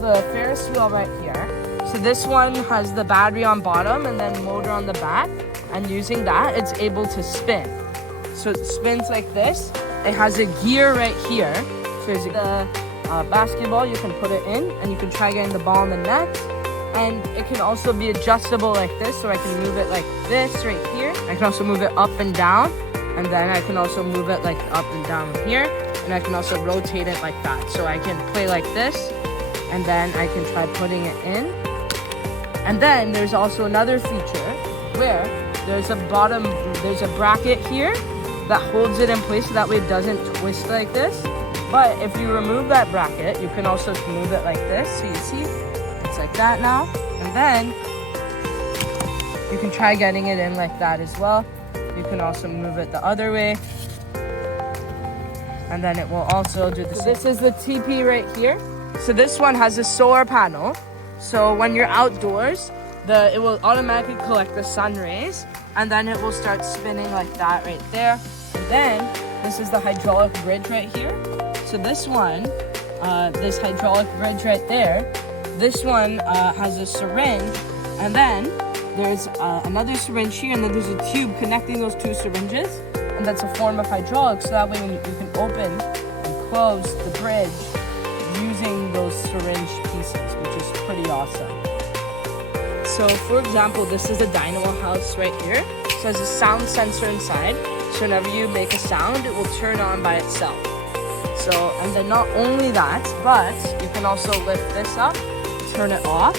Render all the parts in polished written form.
the Ferris wheel right here. So this one has the battery on bottom and then motor on the back. And using that, it's able to spin. So it spins like this. It has a gear right here. So there's the basketball, you can put it in and you can try getting the ball in the net. And it can also be adjustable like this, so I can move it like this right here. I can also move it up and down, and then I can also move it like up and down here, and I can also rotate it like that. So I can play like this, and then I can try putting it in. And then there's also another feature where there's a bracket here that holds it in place so that way it doesn't twist like this. But if you remove that bracket, you can also move it like this. So you see, it's like that now. And then you can try getting it in like that as well. You can also move it the other way. And then it will also do the same. This is the TP right here. So this one has a solar panel. So when you're outdoors, it will automatically collect the sun rays. And then it will start spinning like that right there. And then this is the hydraulic bridge right here. So this one, this hydraulic bridge right there, this one has a syringe, and then there's another syringe here, and then there's a tube connecting those two syringes, and that's a form of hydraulics, so that way when you can open and close the bridge using those syringe pieces, which is pretty awesome. So for example, this is the dynamo house right here. So it has a sound sensor inside, so whenever you make a sound, it will turn on by itself. So, and then not only that, but you can also lift this up, turn it off,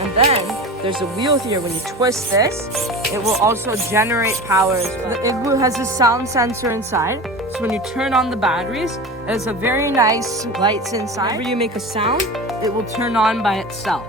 and then there's a wheel here. When you twist this, it will also generate power as well. The Igloo has a sound sensor inside, so when you turn on the batteries, it has a very nice lights inside. Whenever you make a sound, it will turn on by itself.